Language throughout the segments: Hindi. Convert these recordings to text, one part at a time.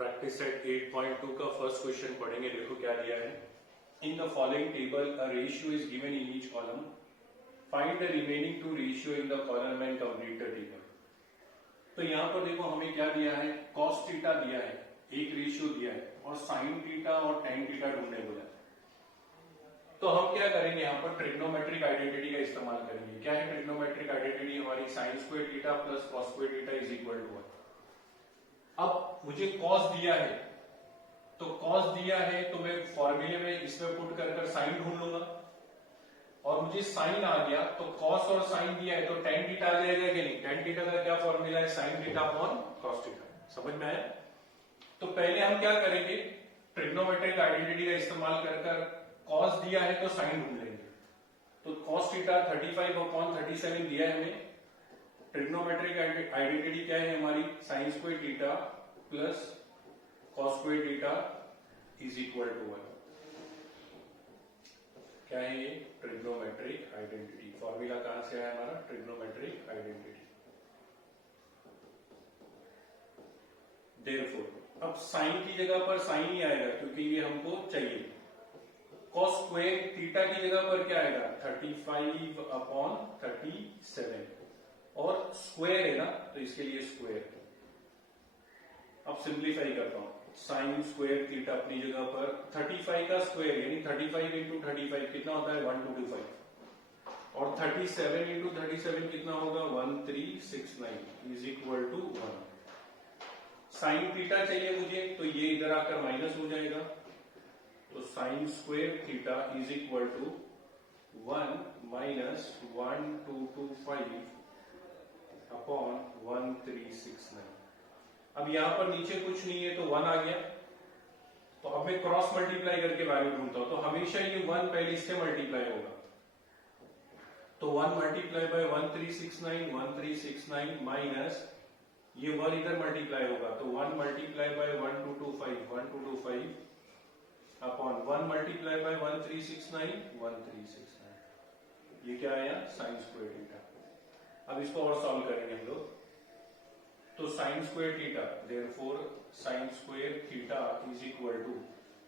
प्रैक्टिस सेट 8.2 का फर्स्ट क्वेश्चन पढ़ेंगे। देखो क्या दिया है। In the following table a ratio is given in each column, find the remaining two ratio in the column and complete the table. तो यहाँ पर देखो हमें क्या दिया है, कॉस थीटा दिया है, एक रेशियो दिया है और साइन थीटा और टेन थीटा ढूंढने बोला है। तो हम क्या करेंगे, यहाँ पर ट्रिग्नोमेट्रिक आइडेंटिटी का इस्तेमाल करेंगे। क्या है ट्रिग्नोमेट्रिक आइडेंटिटी हमारी, sine square theta plus cos square theta is equal to 1। अब मुझे कॉस दिया है, तो कॉस दिया है तो मैं फॉर्मूले में इसमें पुट कर साइन ढूंढ लूंगा, और मुझे साइन आ गया तो कॉस और साइन दिया है तो टेन थीटा आ जाएगा कि नहीं। टेन थीटा का क्या फॉर्मूला है, sine theta upon cos theta. समझ में आया। तो पहले हम क्या करेंगे, ट्रिग्नोमेट्रिक आइडेंटिटी का इस्तेमाल कर कॉस दिया है तो साइन ढूंढ लेंगे। तो कॉस थीटा 35 अपॉन 37 दिया है हमें। ट्रिग्नोमेट्रिक आइडेंटिटी क्या है हमारी, sine square theta plus cos square theta is equal to 1। क्या है ये, ट्रिग्नोमेट्रिक आइडेंटिटी। फॉर्मूला कहां से है हमारा, ट्रिग्नोमेट्रिक आइडेंटिटी। देयरफॉर अब साइन की जगह पर साइन ही आएगा क्योंकि ये हमको चाहिए। कॉस स्क्वायर थीटा की जगह पर क्या आएगा, 35 अपॉन 37, और स्क्वायर है ना तो इसके लिए स्क्वायर। अब सिंप्लीफाई करता हूं, साइन स्क्वायर थीटा अपनी जगह पर 35 का स्क्वायर यानी 35 इंटू 35 कितना होता है 1225, और 37 इंटू 37 कितना होगा 1369 is equal to 1। Sine theta चाहिए मुझे तो ये इधर आकर माइनस हो जाएगा, तो sine square theta is equal to 1 minus 1225 upon 1369। अब यहां पर नीचे कुछ नहीं है तो 1 आ गया, तो अब मैं क्रॉस मल्टीप्लाई करके वैल्यू ढूंढता हूं, तो हमेशा ये 1 पहले इससे मल्टीप्लाई होगा। तो 1 मल्टीप्लाई बाय 1369 माइनस ये 1 इधर मल्टीप्लाई होगा, तो 1 multiply bye 1225 upon 1 multiply bye 1369। ये क्या आया, साइन स्क्वायर थीटा। अब इसको और सॉल्व करेंगे हम लोग। तो sine square theta, therefore sine square theta is equal to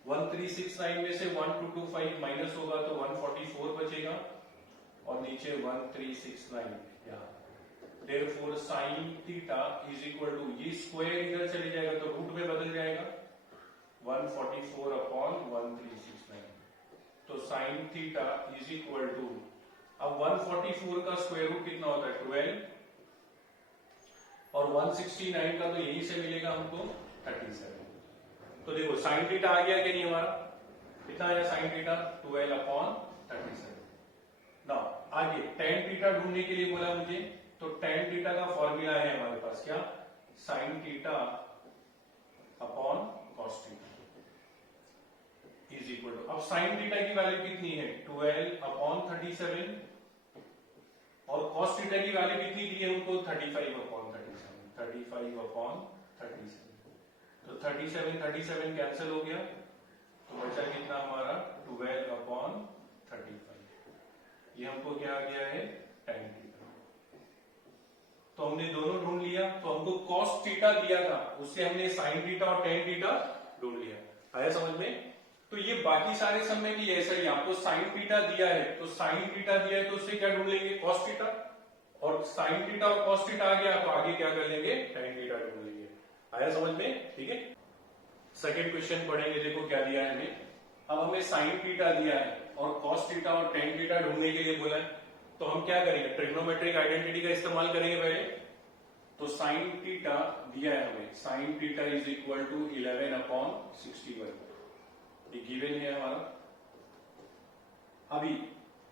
1369 में से 1225 माइनस होगा तो 144 बचेगा, और नीचे 1369 यहां। Therefore sine theta is equal to, ये स्क्वायर इधर चले जाएगा तो रूट में बदल जाएगा, 144 अपॉन 1369। तो sine theta is equal to, अब 144 का स्क्वायर रूट कितना होता है 12, और 169 का तो यहीं से मिलेगा हमको 37। तो देखो साइन थीटा आ गया कि नहीं हमारा, कितना आया साइन थीटा 12 अपॉन 37। नाउ आगे टेन थीटा ढूंढने के लिए बोला मुझे, तो टेन थीटा का फॉर्मूला है हमारे पास क्या, sine theta upon cos theta is equal to, अब साइन थीटा की वैल्यू कितनी है 12 अपॉन 37, और कॉस थीटा की वैल्यू कितनी दी है हमको 35 अपॉन 37। तो 37 कैंसिल हो गया, तो बचा कितना हमारा 12 अपॉन 35। ये हमको क्या आ गया है टेन थीटा। तो हमने दोनों ढूंढ लिया, तो हमको कॉस थीटा दिया था उससे हमने साइन थीटा और टेन थीटा ढूंढ लिया। आया समझ में। तो ये बाकी सारे सब में भी ऐसा ही, आपको साइन थीटा दिया है तो साइन थीटा दिया है तो उससे क्या ढूंढ लेंगे कॉस थीटा, और साइन थीटा और कॉस थीटा आ गया तो आगे क्या कर लेंगे टेन थीटा ढूंढ लेंगे। आया समझ में, ठीक है। सेकंड क्वेश्चन पढ़ेंगे। देखो क्या दिया है हमें, अब हमें साइन थीटा दिया है और कॉस थीटा और टेन थीटा ढूंढने के लिए बोला है, तो हम क्या करेंगे, ट्रिग्नोमेट्रिक आइडेंटिटी का इस्तेमाल करेंगे पहले। तो साइन थीटा दिया है हमें, sine theta is equal to 11 अपॉन 61, ये गिवन है हमारा। अभी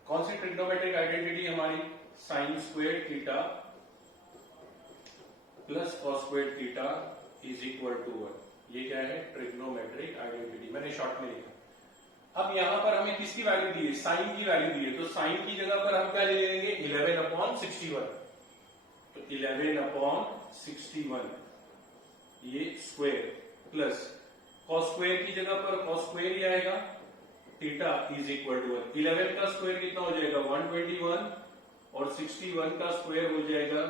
कौन सी ट्रिग्नोमेट्रिक आइडेंटिटी हमारी, sine square theta plus cos square theta is equal to 1। ये क्या है, ट्रिग्नोमेट्रिक आइडेंटिटी, मैंने शॉर्ट में लिखा। अब यहां पर हमें किसकी वैल्यू दी है, साइन की वैल्यू दी है, तो साइन की जगह पर हम क्या ले लेंगे 11 अपॉन 61। तो 11 अपॉन 61 ये स्क्वायर प्लस कॉस स्क्वायर की जगह पर कॉस स्क्वायर ही आएगा, थीटा इज इक्वल टू 1। 11 का स्क्वायर कितना हो जाएगा 121, और 61 का स्क्वायर हो जाएगा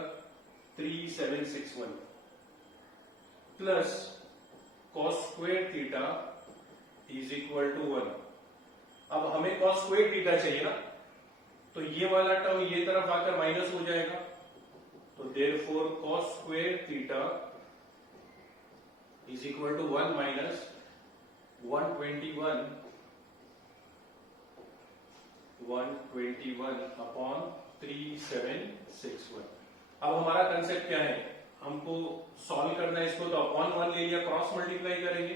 3761, plus cos is equal to 1। अब हमें कॉस स्क्वायर थीटा चाहिए ना, तो ये वाला टर्म ये तरफ आकर माइनस हो जाएगा, तो therefore cos square theta is equal to 1 minus 121 upon 3761। अब हमारा कंसेप्ट क्या है, हमको सॉल्व करना है इसको, तो अपॉन 1 ले लिया, क्रॉस मल्टीप्लाई करेंगे,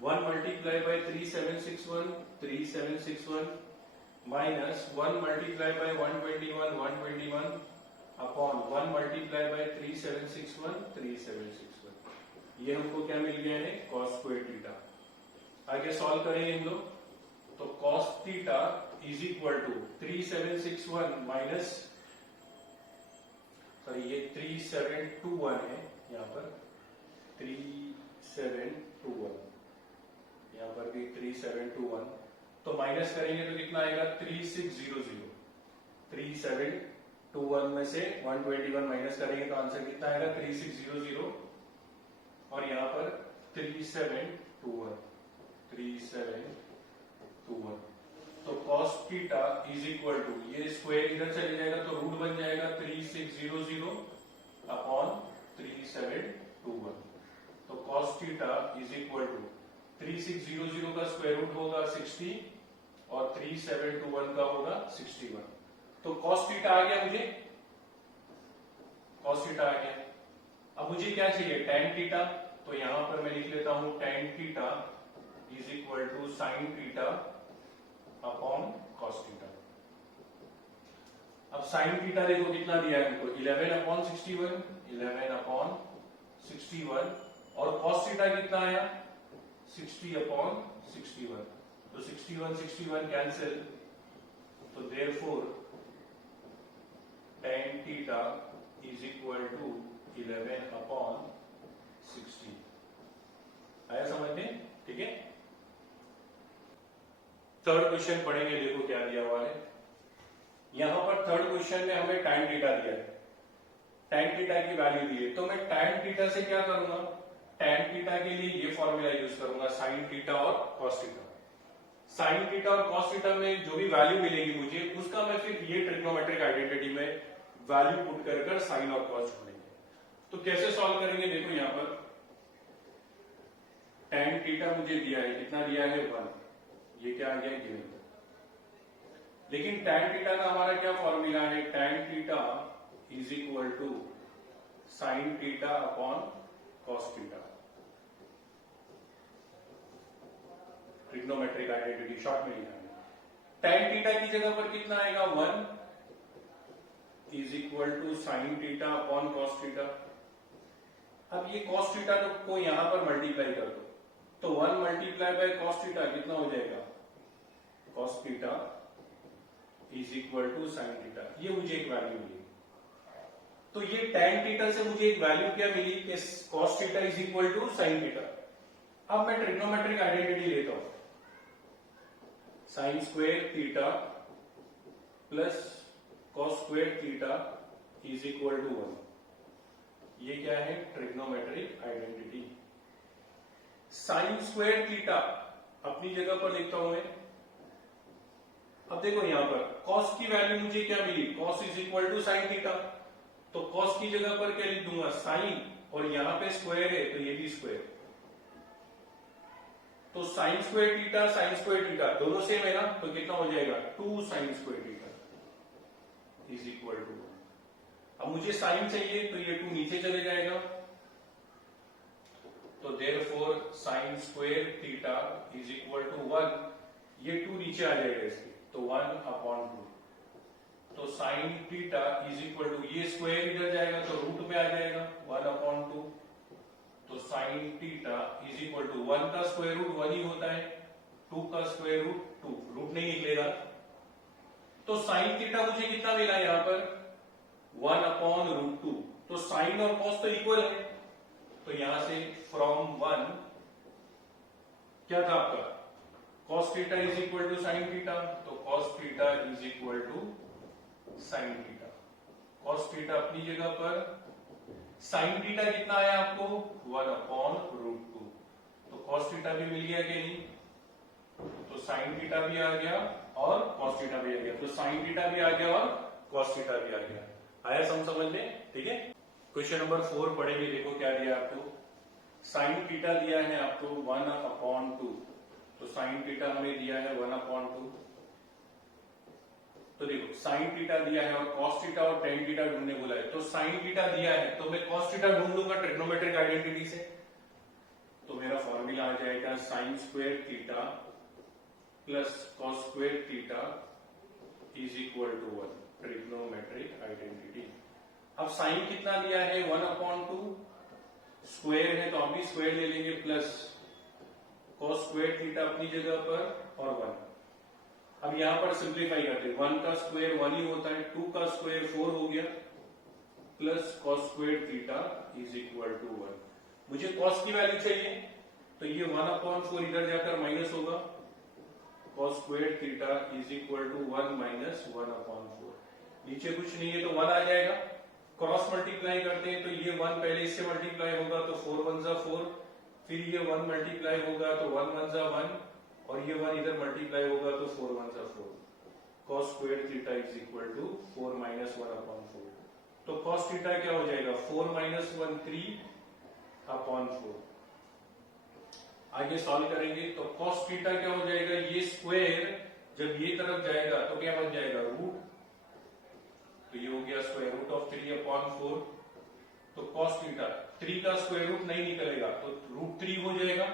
1 multiply by 3761 minus 1 multiply by 121 upon 1 multiply by 3761। ये हमको क्या मिल गया है, कॉस स्क्वायर थीटा। आगे सॉल्व करेंगे हम लोग, तो cos theta is equal to 3761 minus, sorry ये 3721 है, यहाँ पर 3721, यहाँ पर भी 3721, तो माइनस करेंगे तो कितना आएगा 3600। 3721 में से 121 माइनस करेंगे तो आंसर कितना आएगा 3600, और यहाँ पर 3721। तो cos theta is equal to, ये स्क्वायर इधर चले जाएगा तो रूट बन जाएगा 3600 अपॉन 3721। तो cos theta is equal to 3600 का स्क्वायर रूट होगा 60 और 3721 का होगा 61। तो cos थीटा आ गया मुझे, cos थीटा आ गया। अब मुझे क्या चाहिए, tan थीटा, तो यहां पर मैं लिख लेता हूं tan theta is equal to sin theta upon cos theta. अब sin थीटा देखो कितना दिया है हमको, 11 अपॉन 61, और cos थीटा कितना आया 60 अपॉन 61, तो 61 कैंसिल, तो therefore tan theta is equal to 11 upon 60। आया समझ में, ठीक है। थर्ड क्वेश्चन पढ़ेंगे, देखो क्या दिया हुआ है। यहां पर थर्ड क्वेश्चन में हमें tan थीटा दिया है, tan थीटा की वैल्यू दी है, तो मैं tan थीटा से क्या करूंगा, tan थीटा के लिए ये फॉर्मूला यूज करूंगा, sin थीटा और cos थीटा। sin थीटा और cos थीटा में जो भी वैल्यू मिलेगी मुझे, उसका मैं फिर ये ट्रिग्नोमेट्रिक आइडेंटिटी में वैल्यू पुट कर sin और cos ढूंढेंगे। तो कैसे सॉल्व करेंगे, देखो यहां पर tan थीटा मुझे दिया है, कितना दिया है 1, ये क्या आ गया गिवन। लेकिन tan थीटा का हमारा क्या फॉर्मूला है, tan theta is equal to sin theta upon cos theta, trigonometric identity short में लिखा है। tan थीटा की जगह पर कितना आएगा 1 is equal to sin theta upon cos theta. अब ये cos थीटा को यहां पर मल्टीप्लाई कर दो, तो 1 मल्टीप्लाई बाय cos थीटा कितना हो जाएगा, cos theta is equal to sin theta. ये मुझे एक वैल्यू मिली, तो ये tan थीटा से मुझे एक वैल्यू क्या मिली कि cos theta is equal to sin theta. अब मैं ट्रिग्नोमेट्रिक आइडेंटिटी लेता हूं, sin square theta plus cos square theta is equal to 1। ये क्या है, trigonometric identity. sin square theta अपनी जगह पर लिखता हूं मैं। अब देखो यहां पर cos की वैल्यू मुझे क्या मिली, cos is equal to sin theta, तो cos की जगह पर क्या लिख दूंगा sin, और यहां पे स्क्वायर है तो ये भी स्क्वायर, तो sin स्क्वायर थीटा दोनों सेम है ना, तो कितना हो जाएगा 2 sin square theta is equal to 1। अब मुझे sin चाहिए तो ये 2 नीचे चले जाएगा, तो therefore sin square theta is equal to 1, ये 2 नीचे आ जाएगा इसके, तो 1 अपॉन 2, तो sin theta is equal to, ये स्क्वायर इधर जाएगा तो रूट में आ जाएगा 1 अपॉन 2, तो sin theta is equal to 1 का स्क्वायर रूट 1 ही होता है, 2 का स्क्वायर रूट 2, रूट नहीं निकलेगा। तो sin थीटा मुझे कितना मिला यहाँ पर 1 अपॉन रूट 2, तो sin और cos तो इक्वल है, तो यहां से फ्रॉम 1 क्या था आपका cos theta is equal to sin theta, तो cos theta is equal to sin theta. cos theta अपनी जगह पर, sin थीटा कितना आया आपको 1 अपॉन रूट 2, तो cos थीटा भी मिल गया कि नहीं, साइन थीटा भी आ गया और कॉस थीटा भी आ गया, तो साइन थीटा भी आ गया और कॉस थीटा भी आ गया। आया समझ में? ठीक है। क्वेश्चन नंबर 4 पढ़ेंगे। देखो क्या दिया आपको, साइन थीटा दिया है आपको 1/2, तो साइन थीटा हमें दिया है 1/2। तो देखो साइन थीटा दिया है और कॉस थीटा और टेन थीटा ढूंढने बोला है, तो साइन थीटा दिया है तो मैं कॉस थीटा ढूंढ लूंगा ट्रिग्नोमेट्रिक आइडेंटिटी से। तो मेरा फॉर्मूला आ जाएगा sine square theta plus cos square theta is equal to 1, trigonometric identity. अब साइन कितना दिया है 1/2, स्क्वायर है तो हम भी स्क्वायर ले लेंगे, प्लस कॉस स्क्वायर थीटा अपनी जगह पर और 1। अब यहां पर सिंप्लीफाई करते हैं, 1 का स्क्वायर 1 ही होता है, 2 का स्क्वायर 4 हो गया, plus cos square theta is equal to 1। मुझे कॉस की वैल्यू चाहिए तो ये 1/4 इधर जाकर माइनस होगा, cos square theta is equal to 1 minus 1/4। नीचे कुछ नहीं है तो 1 आ जाएगा, क्रॉस मल्टीप्लाई करते हैं तो ये 1 पहले इससे मल्टीप्लाई होगा तो 4 1 जा 4, फिर ये 1 मल्टीप्लाई होगा तो 1 1 जा 1, और ये 1 इधर मल्टीप्लाई होगा तो 4 1 जा 4। cos square theta is equal to 4 minus 1/4। तो cos थीटा क्या हो जाएगा 4 माइनस 1 3/4। आगे सॉल्व करेंगे तो cos थीटा क्या हो जाएगा, ये स्क्वायर जब ये तरफ जाएगा तो क्या बन जाएगा रूट, तो ये हो गया स्क्वायर रूट ऑफ 3/4। तो cos थीटा 3 का स्क्वायर रूट नहीं निकलेगा तो रूट 3 हो जाएगा,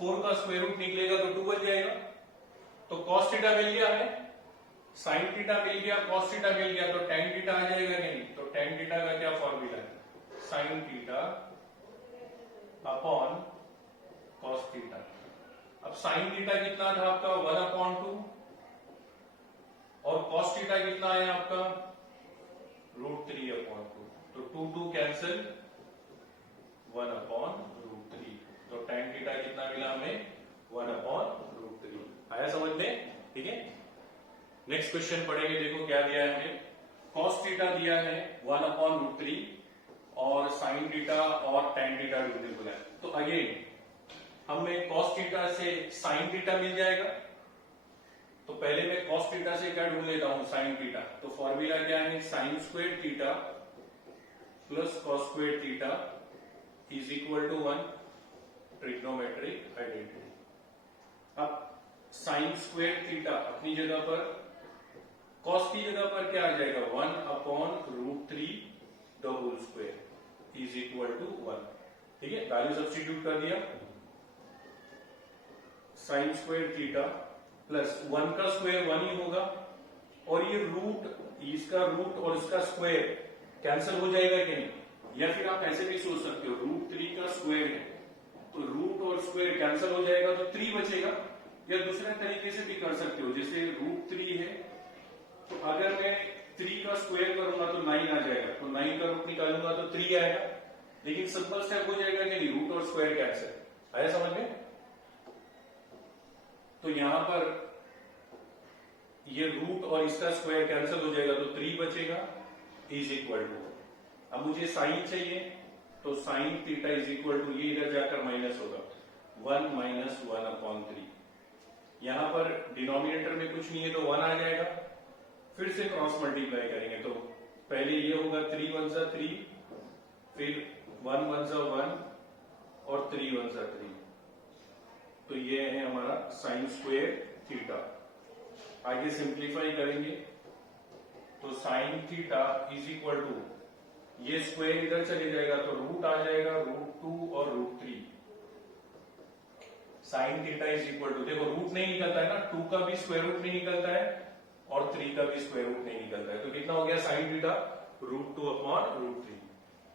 4 का स्क्वायर रूट निकलेगा तो 2 बन जाएगा। तो cos थीटा मिल गया है, साइन थीटा मिल गया, cos थीटा मिल गया, तो tan थीटा आ जाएगा नहीं, तो tan थीटा का क्या फॉर्मूला है, sine theta upon cos theta. अब साइन थीटा कितना था आपका 1/2 और cos थीटा कितना आया आपका √3/2, तो 2 2 कैंसिल 1/√3, तो tan थीटा कितना मिला हमें 1/√3। आया समझ में? ठीक है। नेक्स्ट क्वेश्चन पढ़ेंगे। देखो क्या दिया है हमें, cos थीटा दिया है 1/√3 और sin थीटा और tan थीटा ढूंढने बोला है। तो अगेन हमें cos थीटा से sin थीटा मिल जाएगा, तो पहले मैं cos थीटा से क्या ढूंढ लेता हूं sin थीटा। तो फॉर्मूला क्या है, sin square theta plus cos square theta is equal to 1, trigonometric identity. अब साइन स्क्वायर थीटा अपनी जगह पर, कॉस की जगह पर क्या आ जाएगा 1/√3 the whole square is equal to 1। ठीक है, वैल्यू सब्स्टिट्यूट कर दिया, साइन स्क्वायर थीटा प्लस 1 का स्क्वायर 1 ही होगा, और ये रूट, इसका रूट और इसका स्क्वायर कैंसिल हो जाएगा कि नहीं, या फिर आप ऐसे भी सोच सकते हो √3 का स्क्वायर है तो रूट और स्क्वायर कैंसिल हो जाएगा तो 3 बचेगा, या दूसरे तरीके से भी कर सकते हो, जैसे √3 है तो अगर मैं 3 का स्क्वायर करूंगा तो 9 आ जाएगा, तो 9 का रूट निकालूंगा तो 3 आएगा, लेकिन सिंपल स्टेप हो जाएगा कि नहीं, रूट और स्क्वायर कैंसिल। आया समझ में? तो यहां पर ये रूट और इसका स्क्वायर कैंसिल हो जाएगा तो 3 बचेगा इज इक्वल टू, अब मुझे साइन चाहिए तो sine theta is equal to, ये इधर जाकर माइनस होगा 1 माइनस 1/3। यहां पर डिनोमिनेटर में कुछ नहीं है तो 1 आ जाएगा, फिर से क्रॉस मल्टीप्लाई करेंगे तो पहले ये होगा 3 1 जा 3, फिर 1 1 जा 1 और 3 1 जा 3, तो ये है हमारा साइन स्क्वायर थीटा। आगे सिंप्लीफाई करेंगे तो sine theta is equal to, ये स्क्वायर इधर चले जाएगा तो रूट आ जाएगा √2 और √3, sine theta is equal to, देखो रूट नहीं निकलता है ना, 2 का भी स्क्वायर रूट नहीं निकलता है और 3 का भी स्क्वायर रूट नहीं निकलता है, तो कितना हो गया साइन थीटा √2/√3।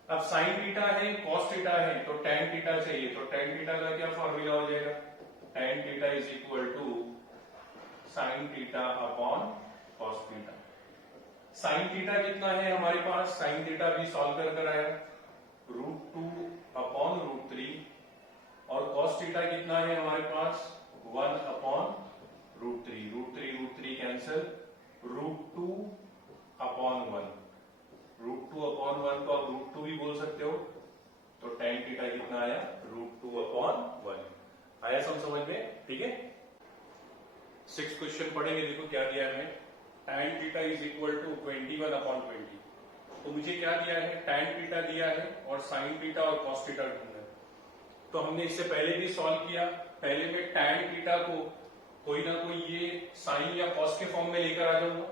अब साइन थीटा है, cos थीटा है, तो tan थीटा चाहिए, तो tan थीटा का क्या फॉर्मूला हो जाएगा, tan theta is equal to sine theta upon cos theta. Sine theta कितना है हमारे पास, साइन थीटा भी सॉल्व कर आया √2/√3, और cos थीटा कितना है हमारे पास 1/√3, √3 कैंसिल, √2/1, √2/1 को आप √2 भी बोल सकते हो, तो tan थीटा कितना आया √2/1। आया समझ में? ठीक है। सिक्स क्वेश्चन पढ़ेंगे। देखो क्या दिया है, tan theta is equal to 21/20। तो मुझे क्या दिया है, tan थीटा दिया है और sin थीटा और cos थीटा ढूंढना है। तो हमने इससे पहले भी सॉल्व किया। पहले मैं tan थीटा को कोई ना कोई ये sin या cos के फॉर्म में लेकर आ जाऊंगा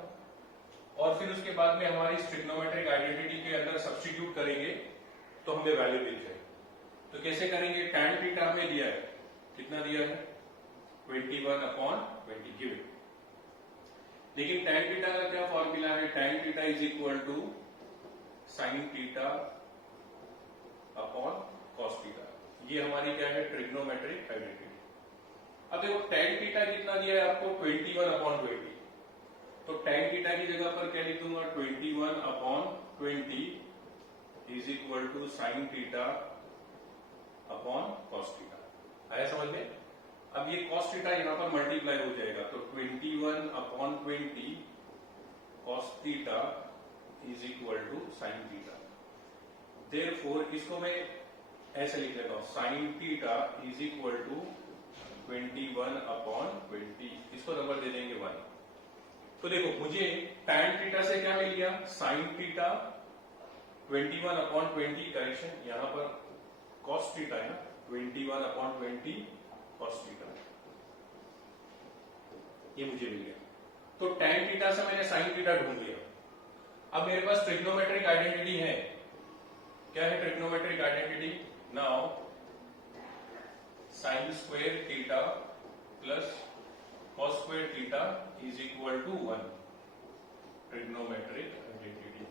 और फिर उसके बाद में हमारी ट्रिग्नोमेट्रिक आइडेंटिटी के अंदर सब्स्टिट्यूट करेंगे तो हमें वैल्यू मिल जाएगी। तो कैसे करेंगे, tan थीटा हमें दिया है, कितना दिया है 21/20 गिवन। लेकिन tan थीटा का क्या फॉर्मूला है, tan theta is equal to sin theta upon cos theta. ये हमारी क्या है, ट्रिग्नोमेट्रिक आइडेंटिटी। अब देखो tan थीटा कितना दिया है आपको 21/20। तो tan थीटा की जगह पर क्या लिख दूंगा, 21/20 is equal to sin theta upon cos theta. आया समझ में? अब ये cos थीटा यहां पर मल्टीप्लाई हो जाएगा, तो 21/20 cos theta is equal to sin theta. Therefore इसको मैं ऐसे लिख लेता हूं, sin theta is equal to 21/20, इसको नंबर दे देंगे 1। तो देखो मुझे tan थीटा से क्या मिल गया, sin थीटा 21/20, करेक्शन यहां पर cos थीटा है ना, 21/20 cos थीटा, ये मुझे मिल गया। तो tan थीटा से मैंने sin थीटा ढूंढ लिया। अब मेरे पास ट्रिग्नोमेट्रिक आइडेंटिटी है। क्या है trigonometric identity, now sin square theta plus cos square theta is equal to 1, trigonometric identity.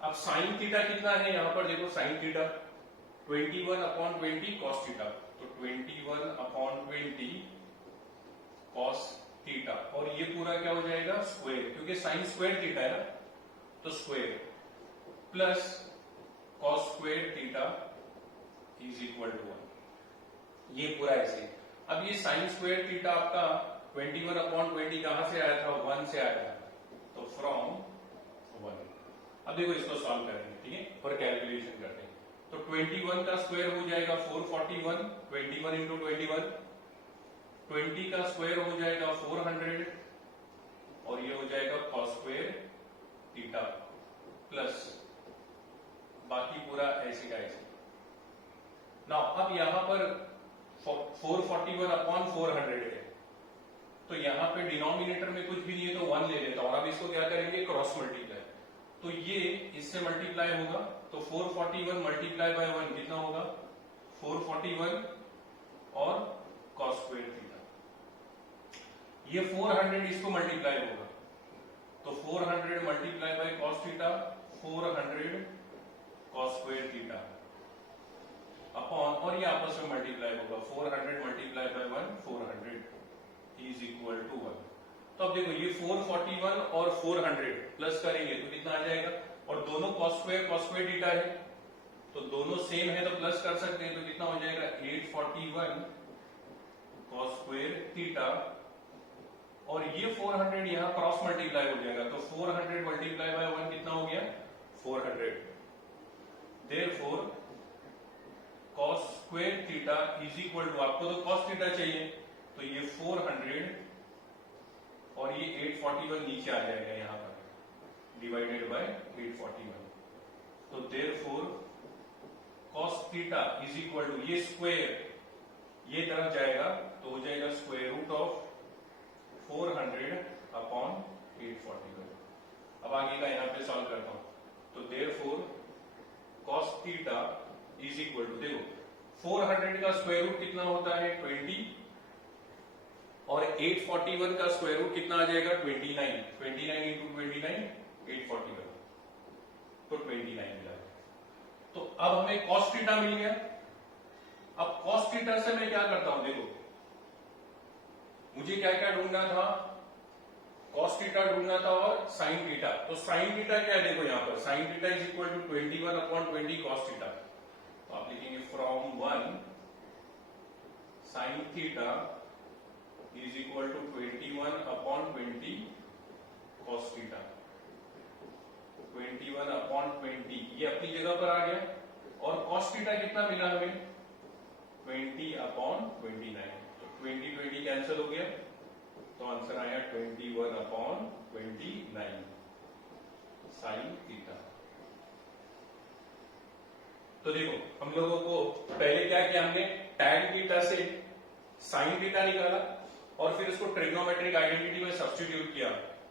अब sin थीटा कितना है, यहां पर देखो sin थीटा 21/20 cos थीटा, तो 21/20 cos थीटा, और ये पूरा क्या हो जाएगा स्क्वायर, क्योंकि sin स्क्वायर थीटा है ना, तो square plus cos square theta is equal to 1, ये पूरा ऐसे। अब ये sin स्क्वायर थीटा आपका 21/20 कहां से आया था, 1 से आया था, तो फ्रॉम 1। अब देखो इसको सॉल्व करेंगे, ठीक है, और कैलकुलेशन करते हैं। तो 21 का स्क्वायर हो जाएगा 441, 21 इंटू 21, 20 का स्क्वायर हो जाएगा 400, और ये हो जाएगा cos स्क्वायर थीटा प्लस बाकी पूरा ऐसे का ऐसे। नाउ अब यहां पर 441/400 है, तो यहां पे डिनोमिनेटर में कुछ भी नहीं है तो 1 ले लेता हूं, और अब इसको क्या करेंगे, क्रॉस मल्टीप्लाई। तो ये इससे मल्टीप्लाई होगा, तो 441 मल्टीप्लाई बाय 1 कितना होगा, 441 और cos स्क्वायर थीटा। ये 400 इसको मल्टीप्लाई होगा, तो 400 multiply by cos theta, 400 cos square theta upon, और ये आपस में मल्टीप्लाई होगा, 400 multiply by 1 400 is equal to 1। तो अब देखो ये 441 और 400 प्लस करेंगे तो कितना आ जाएगा, और दोनों cos स्क्वायर थीटा है, तो दोनों सेम है तो प्लस कर सकते हैं, तो कितना हो जाएगा 841 cos स्क्वायर थीटा, और ये 400 यहां क्रॉस मल्टीप्लाई हो जाएगा, तो 400 मल्टीप्लाई बाय 1 कितना हो गया 400। Therefore cos square theta is equal to, आपको तो cos थीटा चाहिए, तो ये 400 और ये 841 नीचे आ जाएगा यहां पर, डिवाइडेड बाय 841। तो therefore cos theta is equal to, ये स्क्वायर ये तरफ जाएगा तो हो जाएगा स्क्वायर रूट ऑफ 400/841। अब आगे का यहां पे सॉल्व करता हूं, तो therefore cos theta is equal to, देखो 400 का स्क्वायर रूट कितना होता है 20, और 841 का स्क्वायर रूट कितना आ जाएगा 29, 29 इंटू 29 841, तो 29 मिला। तो अब हमें cos थीटा मिल गया। अब cos थीटा से मैं क्या करता हूं, देखो मुझे क्या क्या ढूंढना था, cos थीटा ढूंढना था और sin थीटा। तो sin थीटा क्या है, देखो यहां पर sin theta is equal to 21/20 cos theta, तो आप लिखेंगे from 1 sin theta is equal to 21/20 cos theta. 21/20 ये अपनी जगह पर आ गया, और cos थीटा कितना मिला हमें 20/29, तो 20 20 कैंसिल हो गया, तो तो आंसर आया 21/29 साइन थीटा। तो देखो हम लोगों को पहले क्या किया, हमने टैन थीटा से साइन थीटा निकाला और फिर उसको ट्रिग्नोमेट्रिक आइडेंटिटी में सब्स्टिट्यूट किया,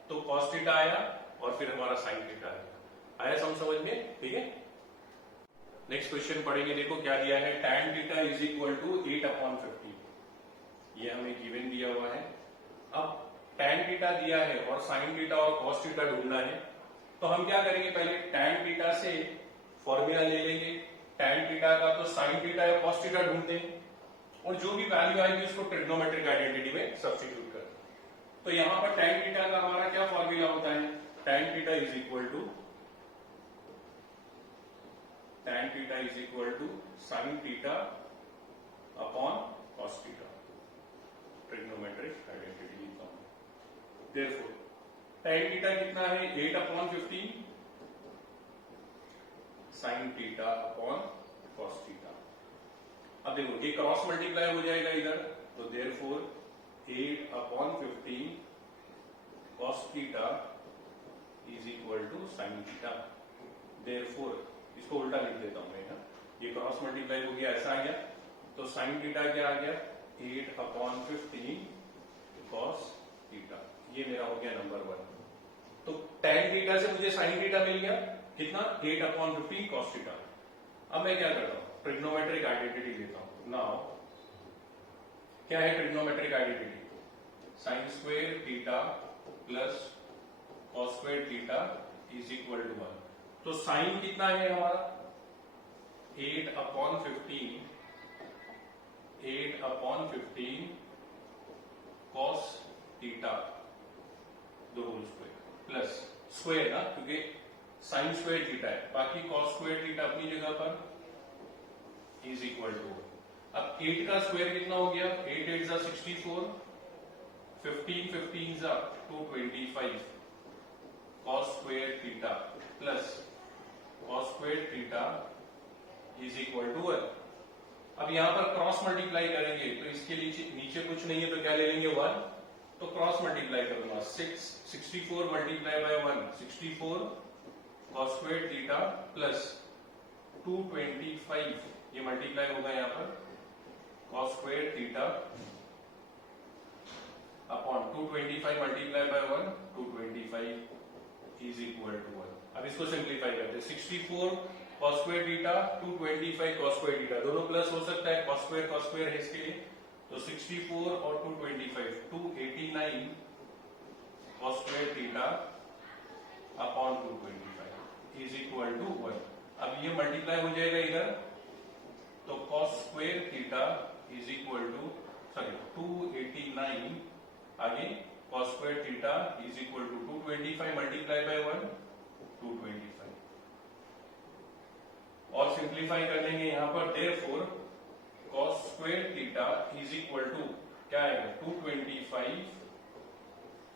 तो कॉस थीटा आया और फिर हमारा साइन थीटा आया समझ में? ठीक है। नेक्स्ट क्वेश्चन पढ़ेंगे। देखो क्या दिया है, tan theta is equal to 8/50, ये हमें गिवन दिया हुआ है। अब tan थीटा दिया है और sin थीटा और cos थीटा ढूंढना है, तो हम क्या करेंगे, पहले tan थीटा से फॉर्मूला ले लेंगे, tan थीटा का तो sin थीटा या cos थीटा ढूंढ देंगे और जो भी वैल्यू आएगी उसको ट्रिग्नोमेट्रिक आइडेंटिटी में सब्स्टिट्यूट कर। तो यहां पर tan थीटा का हमारा क्या फॉर्मूला होता है, tan theta is equal to sin theta upon cos theta, trigonometric identity लिखता हूं। देयरफॉर tan थीटा कितना है, 8/15 sin theta upon cos theta. अब देखो ये क्रॉस मल्टीप्लाई हो जाएगा इधर, तो therefore 8/15 cos theta is equal to sin theta. Therefore इसको उल्टा लिख देता हूं मैं, ये क्रॉस मल्टीप्लाई हो गया, ऐसा आ गया, तो sin थीटा क्या आ गया, 8/15 cos थीटा, ये मेरा हो गया नंबर 1। तो tan थीटा से मुझे sin थीटा मिल गया, कितना, 8/15 cos थीटा। अब मैं क्या करता हूं, ट्रिग्नोमेट्रिक आइडेंटिटी लेता हूं। नाउ क्या है trigonometric identity, sin square theta plus cos square theta is equal to 1। तो साइन कितना है हमारा, 8/15 cos theta the whole square plus square ना, क्योंकि साइन स्क्वायर थीटा है, बाकी cos स्क्वायर थीटा अपनी जगह पर इज इक्वल टू। अब 8 का स्क्वायर कितना हो गया, 8 8 जा 64, 15 15 जा 225 cos square theta plus cos square theta is equal to 1। अब यहां पर क्रॉस मल्टीप्लाई करेंगे, तो इसके नीचे कुछ नहीं है तो क्या ले लेंगे, 1, तो क्रॉस मल्टीप्लाई करूंगा, 64 multiply by 1 64 cos square theta plus 225, ये मल्टीप्लाई होगा यहां पर cos square theta upon 225 multiply by 1 225 is equal to 1। अब इसको सिंप्लीफाई करते हैं, 64 cos square theta 225 cos square theta, दोनों प्लस हो सकता है, cos स्क्वायर है इसके लिए, तो 64 और 225 289 cos square theta upon 225 is equal to 1। अब ये मल्टीप्लाई हो जाएगा इधर, तो cos square theta is equal to 289 आगे cos square theta is equal to 225 multiply by 1 225 और सिंप्लीफाई कर लेंगे यहां पर, therefore cos square theta is equal to क्या आएगा, 225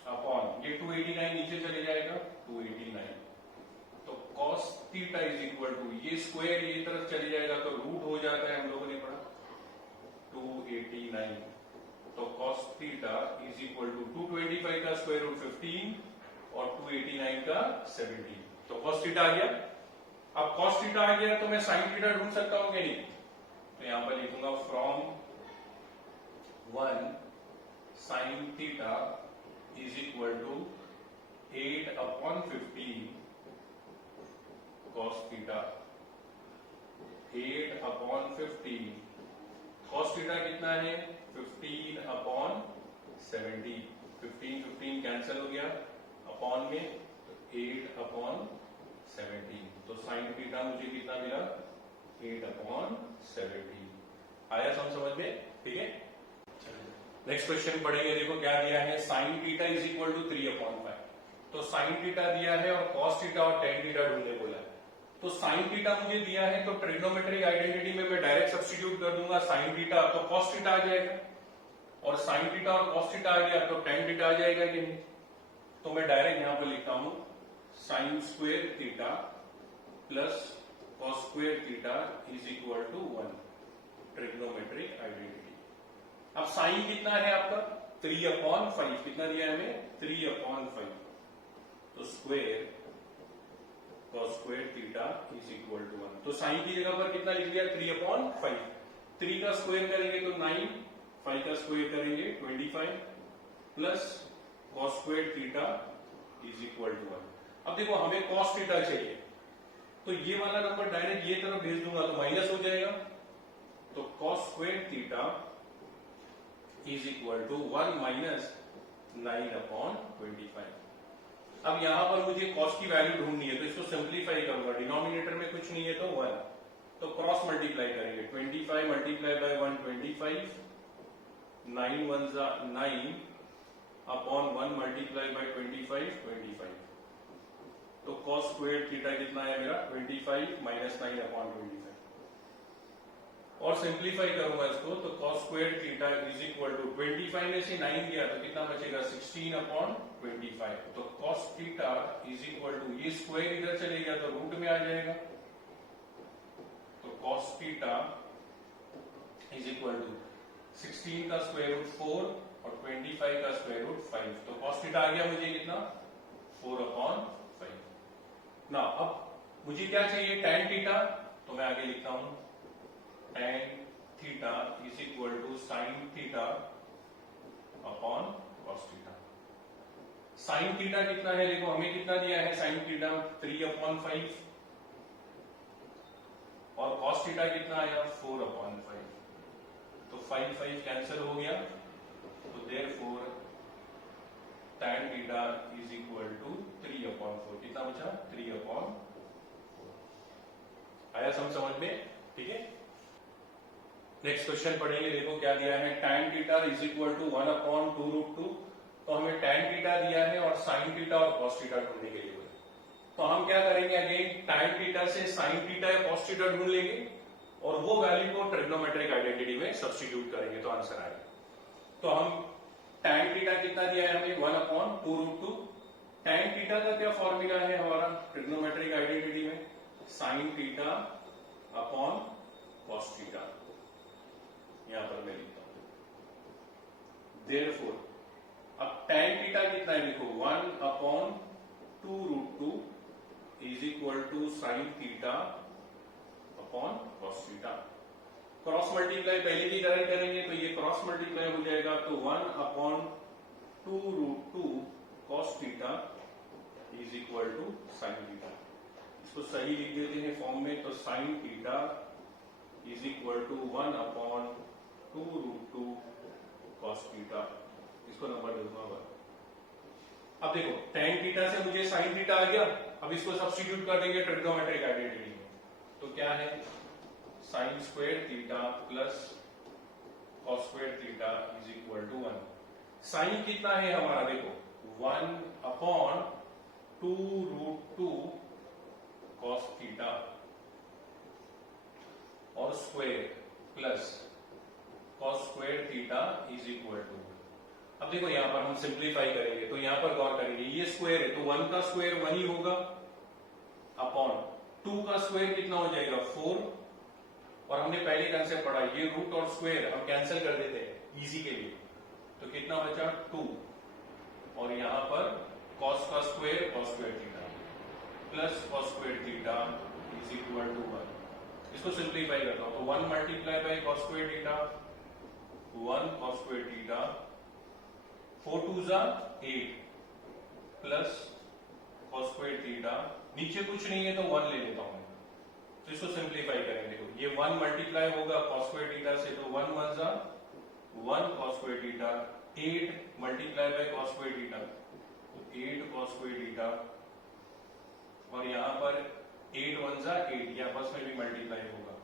अपॉन ये 289 नीचे चले जाएगा 289, तो cos theta is equal to ये स्क्वायर ये तरफ चले जाएगा तो रूट हो जाता है, हम लोगों ने पढ़ा 289, तो cos theta is equal to 225 का स्क्वायर रूट 15 और 289 का 17, तो cos थीटा आ गया। अब cos थीटा आ गया तो मैं sin थीटा ढूंढ सकता हूं कि नहीं, तो यहां पर लिखूंगा from 1 sin theta is equal to 8/15 cos theta, 8/15 cos theta कितना है, 15/17, 15 15 कैंसिल हो गया, अपॉन में 8/17, तो sin थीटा मुझे कितना मिला, 8/17 आया समझ में? ठीक है, नेक्स्ट क्वेश्चन पढ़ेंगे। देखो क्या दिया है, sin theta is equal to 3/5, तो sin थीटा दिया है और cos थीटा और tan थीटा ढूंढने बोला है। तो sin थीटा मुझे दिया है तो ट्रिग्नोमेट्रिक आइडेंटिटी में मैं डायरेक्ट सब्स्टिट्यूट कर दूंगा, sin थीटा तो cos थीटा आ जाएगा और sin थीटा और cos थीटा आ गया तो tan थीटा आ जाएगा कि नहीं, तो मैं डायरेक्ट यहां पर लिखता हूं sin square theta plus cos square theta is equal to 1, trigonometric identity. अब साइन कितना है आपका, 3/5 कितना दिया है हमें 3/5 तो square cos square theta is equal to 1। तो साइन की जगह पर कितना लिख दिया 3/5। 3 का स्क्वायर करेंगे तो 9, 5 का स्क्वायर करेंगे 25 plus cos square theta is equal to 1। अब देखो हमें cos थीटा चाहिए तो ये वाला नंबर डायरेक्ट ये तरफ भेज दूंगा तो माइनस हो जाएगा। तो cos square theta is equal to 1 minus 9/25। अब यहां पर मुझे cos की वैल्यू ढूंढनी है तो इसको सिंप्लीफाई करूंगा, डिनोमिनेटर में कुछ नहीं है तो 1, तो क्रॉस मल्टीप्लाई करेंगे 25 मल्टीप्लाई बाय 1 25, 9 1 जा 9 अपॉन 1 मल्टीप्लाई बाय 25 25। तो cos स्क्वायर थीटा कितना है मेरा 25 माइनस 9/25 और सिंप्लीफाई करूंगा इसको तो cos square theta is equal to 25 में से 9 गया तो कितना बचेगा 16/25। तो cos theta is equal to ये स्क्वायर इधर चले गया तो रूट में आ जाएगा। तो cos theta is equal to 16 का स्क्वायर रूट 4 और 25 का स्क्वायर रूट 5। तो cos थीटा आ गया मुझे कितना 4/5। ना अब मुझे क्या चाहिए tan थीटा, तो मैं आगे लिखता हूं tan theta is equal to sin theta upon cos theta. sin theta कितना है देखो हमें कितना दिया है sin थीटा 3/5 और cos थीटा कितना आया 4/5। तो 5 5 कैंसिल हो गया तो therefore tan theta is equal to 3/4। कितना बचा 3/4। आया समझ में, ठीक है। नेक्स्ट क्वेश्चन पढ़ेंगे, देखो क्या दिया है tan theta is equal to 1/2√2। तो हमें tan थीटा दिया है और sin थीटा और cos थीटा ढूंढने के लिए बोला। तो हम क्या करेंगे अगेन tan थीटा से sin थीटा या cos थीटा ढूंढ लेंगे और वो वैल्यू को ट्रिग्नोमेट्रिक आइडेंटिटी में सब्स्टिट्यूट करेंगे तो आंसर आएगा। तो हम tan थीटा कितना दिया है हमें 1/2√2। tan थीटा का क्या फॉर्मूला है हमारा ट्रिग्नोमेट्रिक आइडेंटिटी में sin theta upon cos theta. यहां पर मैं लिखता हूं देयरफॉर अब tan थीटा कितना है देखो 1/2√2 is equal to sin theta upon cos theta. Cross multiply पहले की तरह करेंगे तो ये क्रॉस मल्टीप्लाई हो जाएगा तो 1/2√2 cos theta is equal to sin theta. इसको सही लिख देते हैं फॉर्म में तो sin theta is equal to 1/2√2 cos theta. इसको नंबर दे दूंगा। अब देखो tan थीटा से मुझे sin थीटा आ गया, अब इसको सब्स्टिट्यूट कर देंगे ट्रिग्नोमेट्रिक आइडेंटिटी में तो क्या है sin square theta plus cos square theta is equal to 1। sin कितना है हमारा देखो 1/2√2 cos थीटा और square plus cos square theta is equal to. अब देखो यहां पर हम सिंप्लीफाई करेंगे तो यहां पर गौर करेंगे ये स्क्वायर है तो 1 का स्क्वायर 1 ही होगा अपॉन 2 का स्क्वायर कितना हो जाएगा 4 और हमने पहले कंसेप्ट पढ़ा ये रूट और स्क्वायर हम कैंसिल कर देते हैं इजी के लिए तो कितना बचा 2 और यहां पर cos का square cos square theta plus cos square theta is equal to 1। इसको सिंप्लीफाई करता हूं तो 1 multiply by cos square theta 1 cos square theta 4 2 जा 8 प्लस cos स्क्वायर थीटा नीचे कुछ नहीं है तो 1 ले लेता हूं तो इसको सिंप्लीफाई करेंगे देखो ये 1 मल्टीप्लाई होगा cos स्क्वायर थीटा से तो 1 1 जा 1 cos square theta 8 multiply by cos square theta तो 8 cos स्क्वायर थीटा और यहां पर 8 1 जा 8 या आपस में भी मल्टीप्लाई होगा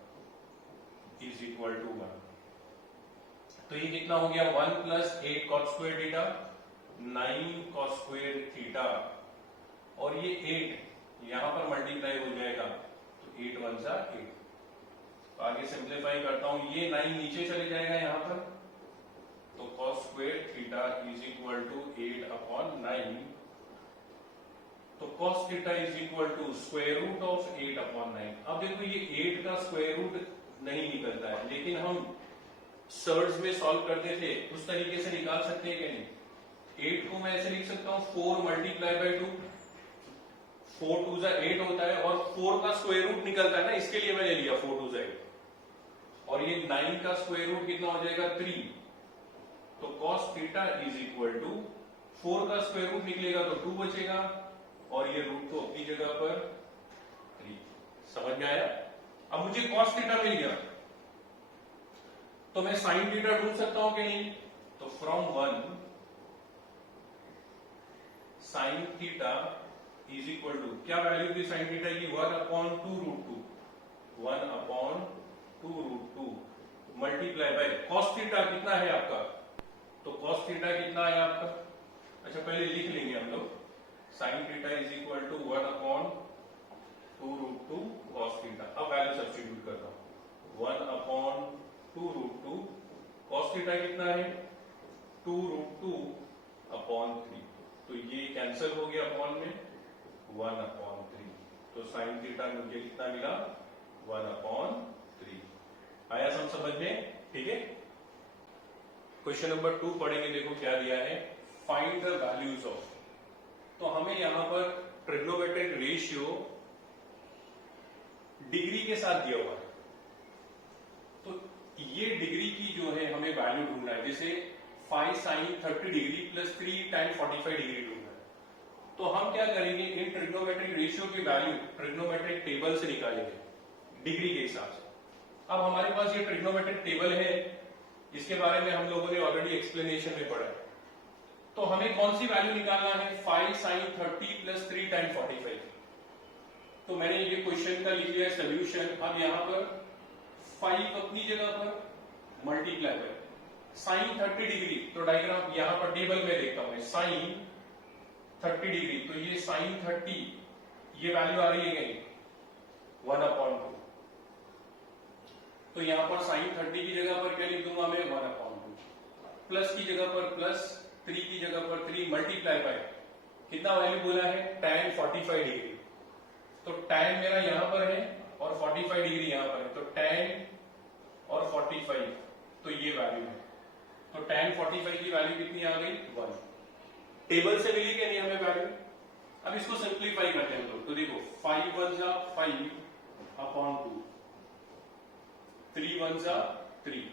इज इक्वल टू 1। तो ये कितना हो गया 1 plus 8 cos square theta 9 cos square theta और ये 8 यहां पर मल्टीप्लाई हो जाएगा तो 8 1 जा 8। तो आगे सिंप्लीफाई करता हूं ये 9 नीचे चले जाएगा यहां पर तो cos square theta is equal to 8/9। तो cos theta is equal to square root of 8/9। अब देखो ये 8 का स्क्वायर रूट नहीं निकलता है लेकिन हम सर्ड्स में सॉल्व करते थे उस तरीके से निकाल सकते हैं कि नहीं? 8 को मैं ऐसे लिख सकता हूं 4 मल्टीप्लाई बाई 2, 4 टू 8 होता है और 4 का स्क्वायर रूट निकलता है ना, इसके लिए मैंने लिया 4 टू 8, और ये 9 का स्क्वायर रूट कितना हो जाएगा 3, तो cos theta is equal to 4 का स्क्वायर रूट निकलेगा तो 2 बचेगा और ये रूट तो अपनी जगह पर 3। समझ में आया? अब मुझे cos थीटा मिल गया तो मैं sin थीटा ढूंढ सकता हूं कि नहीं? तो from 1 sin theta is equal to, क्या वैल्यू थी sin थीटा की? 1/2 root 2, 1/2 root 2 multiply by cos theta कितना है आपका? तो cos थीटा कितना है आपका? अच्छा पहले लिख लेंगे हम लोग, sin theta is equal to 1/2 root 2 cos theta. अब वैल्यू सब्स्टिट्यूट करता हूं, 1/2 रूट 2 cos थीटा कितना है? 2 रूट 2 अपॉन 3, तो ये कैंसिल हो गया अपॉन में 1/3, तो sin थीटा मुझे कितना मिला? 1/3। आया समझ में? ठीक है। क्वेश्चन नंबर 2 पढ़ेंगे, देखो क्या दिया है, फाइंड द वैल्यूज ऑफ। तो हमें यहां पर ट्रिग्नोमेट्रिक रेशियो डिग्री के साथ दिया हुआ है, तो ये डिग्री की जो है हमें वैल्यू ढूंढना है, जैसे 5 sin 30 degree plus 3 tan 45 degree ढूंढना है। तो हम क्या करेंगे, इन ट्रिग्नोमेट्रिक रेशियो की वैल्यू ट्रिग्नोमेट्रिक टेबल से निकालेंगे डिग्री के हिसाब से। अब हमारे पास ये ट्रिग्नोमेट्रिक टेबल है, इसके बारे में हम लोगों ने ऑलरेडी एक्सप्लेनेशन में पढ़ा है। तो हमें कौन सी वैल्यू निकालना है? 5 sin 30 प्लस 3 tan 45। तो मैंने ये क्वेश्चन का लिख लिया सोल्यूशन। अब यहां पर 5 अपनी जगह पर मल्टीप्लाई बाय sin 30 डिग्री, तो डायग्राम यहां पर टेबल में देखता हूं मैं, sin 30 डिग्री, तो ये sin 30 ये वैल्यू आ रही है कहीं 1/2, तो यहां पर sin 30 की जगह पर क्या लिख दूंगा मैं? 1/2, प्लस की जगह पर प्लस, 3 की जगह पर 3 मल्टीप्लाई बाय कितना वैल्यू बोला है? tan 45 डिग्री, तो tan मेरा यहां पर है और 45 डिग्री यहां पर है, तो tan और 45, तो ये वैल्यू है, तो tan 45 की वैल्यू कितनी आ गई? 1। टेबल से मिली कि नहीं हमें वैल्यू? अब इसको सिंप्लीफाई करते हैं हम लोग, तो देखो 5 1 जा 5/2, 3 1 जा 3।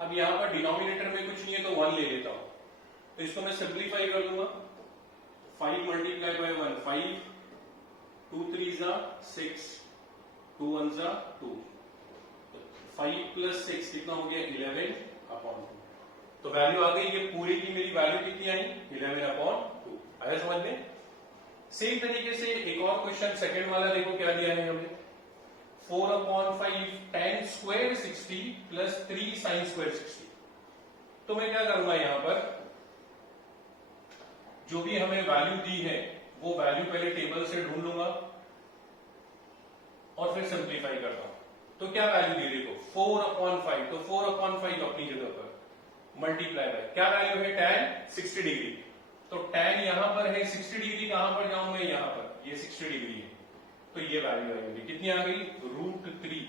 अब यहां पर डिनोमिनेटर में कुछ नहीं है तो 1 ले लेता हूं, तो इसको मैं सिंप्लीफाई कर दूंगा, 5 मल्टीप्लाई बाय 1 5, 2 3 जा 6, 2 1 जा 2, 5 प्लस 6 कितना हो गया? 11/2। तो वैल्यू आ गई, ये पूरी की मेरी वैल्यू कितनी आई? 11/2। आया समझ में? सेम तरीके से एक और क्वेश्चन सेकंड वाला देखो क्या दिया है हमें, 4/5 tan square 60 plus 3 sin square 60। तो मैं क्या करूंगा, यहां पर जो भी हमें वैल्यू दी है वो वैल्यू पहले टेबल से ढूंढ लूंगा और फिर सिंप्लीफाई करता हूं। तो क्या वैल्यू दी देखो, 4/5, तो 4/5 अपनी जगह पर मल्टीप्लाई बाय क्या वैल्यू है? tan 60 डिग्री, तो tan यहां पर है 60 डिग्री, कहां पर जाऊं मैं? यहां पर, ये 60 डिग्री है, तो ये वैल्यू आएगी कितनी आ गई? √3।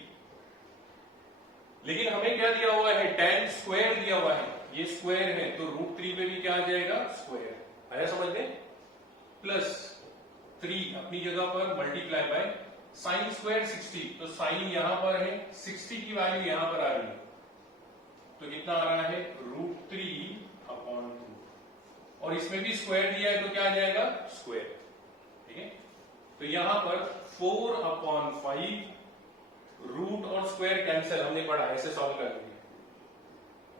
लेकिन हमें क्या दिया हुआ है? tan स्क्वायर दिया हुआ है, ये स्क्वायर है, तो √3 पे भी क्या आ जाएगा? स्क्वायर। आया समझ में? प्लस 3 अपनी जगह पर मल्टीप्लाई बाय sin स्क्वायर 60, तो sin यहां पर है, 60 की वैल्यू यहां पर आ रही है, तो कितना आ रहा है? √3/2, और इसमें भी स्क्वायर दिया है तो क्या आ जाएगा? स्क्वायर। ठीक है, तो यहां पर 4/5 रूट और स्क्वायर कैंसिल, हमने पढ़ा ऐसे सॉल्व कर लेंगे,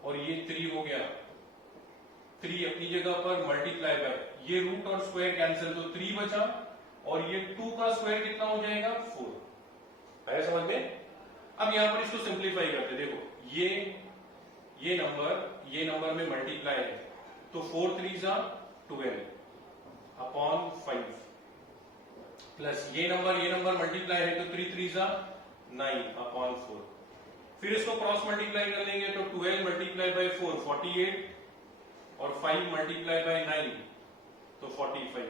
और ये 3 हो गया, 3 अपनी जगह पर मल्टीप्लाई बाय ये रूट और स्क्वायर कैंसिल, तो 3 बचा, और ये 2 का स्क्वायर कितना हो जाएगा? 4। आया समझ में? अब यहां पर इसको सिंप्लीफाई करते, देखो ये नंबर में मल्टीप्लाई है, तो 4 3 जा 12/5 प्लस ये नंबर मल्टीप्लाई है, तो 3 3 जा 9/4। फिर इसको क्रॉस मल्टीप्लाई कर लेंगे, तो 12 मल्टीप्लाई बाय 4 48, और 5 मल्टीप्लाई बाय 9 तो 45,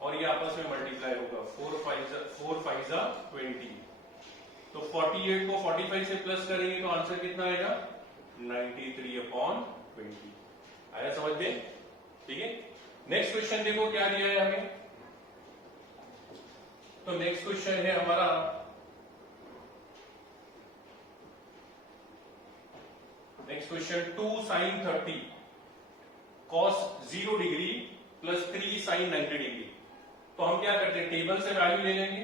और ये आपस में मल्टीप्लाई होगा, 4 5 जा 20, तो 48 को 45 से प्लस करेंगे तो आंसर कितना आएगा 93/20। आया समझ में? ठीक है। नेक्स्ट क्वेश्चन देखो क्या दिया है हमें। तो नेक्स्ट क्वेश्चन है हमारा next question 2 sin 30 cos 0 degree plus 3 sin 90 degree. तो हम क्या करते हैं, टेबल से वैल्यू ले लेंगे।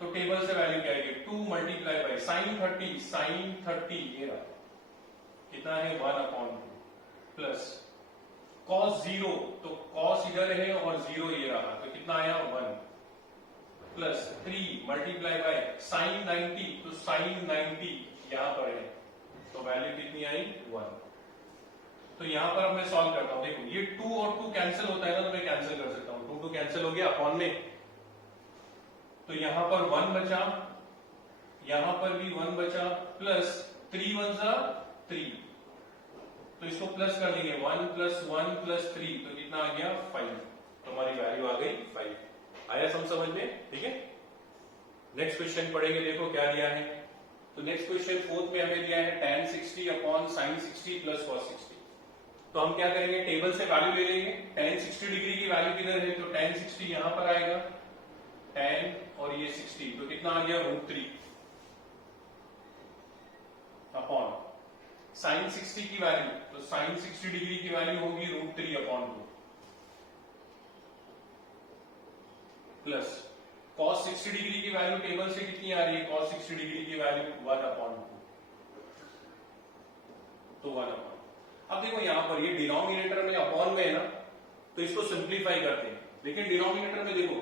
तो टेबल से वैल्यू क्या आएगी 2 मल्टीप्लाई बाई sin 30 ये रहा कितना है 1/2 प्लस cos 0 तो cos इधर है और 0 ये रहा तो कितना आया 1 प्लस 3 मल्टीप्लाई बाय sin 90 तो sin 90 यहां पर है तो वैल्यू कितनी आई 1। तो यहां पर अब मैं सॉल्व करता हूं। देखो ये 2 और 2 कैंसिल होता है ना तो मैं कैंसिल कर सकता हूं। 2 कैंसिल हो गया अपॉन में, तो यहां पर 1 बचा, यहां पर भी 1 बचा प्लस 3 1 जा 3 तो इसको प्लस कर देंगे 1 + 1 + 3 तो कितना आ गया 5। तो हमारी वैल्यू आ गई 5। आया समझ में? ठीक है। नेक्स्ट क्वेश्चन पढ़ेंगे। देखो क्या दिया है। तो नेक्स्ट क्वेश्चन फोर्थ में हमें दिया है tan 60/sin 60 + cos 60। तो हम क्या करेंगे, टेबल से वैल्यू ले लेंगे। tan 60 डिग्री की वैल्यू किधर है तो tan 60 यहां पर आएगा, tan और ये 60 तो कितना आ गया √3 अपॉन sin 60 की वैल्यू तो sin 60 डिग्री की वैल्यू होगी √3/2 प्लस cos 60 डिग्री की वैल्यू टेबल से कितनी आ रही है, cos 60 डिग्री की वैल्यू 1/2 तो 1/2। अब देखो यहां पर ये डिनोमिनेटर में अपॉन में है ना तो इसको सिंप्लीफाई करते हैं। लेकिन डिनोमिनेटर में देखो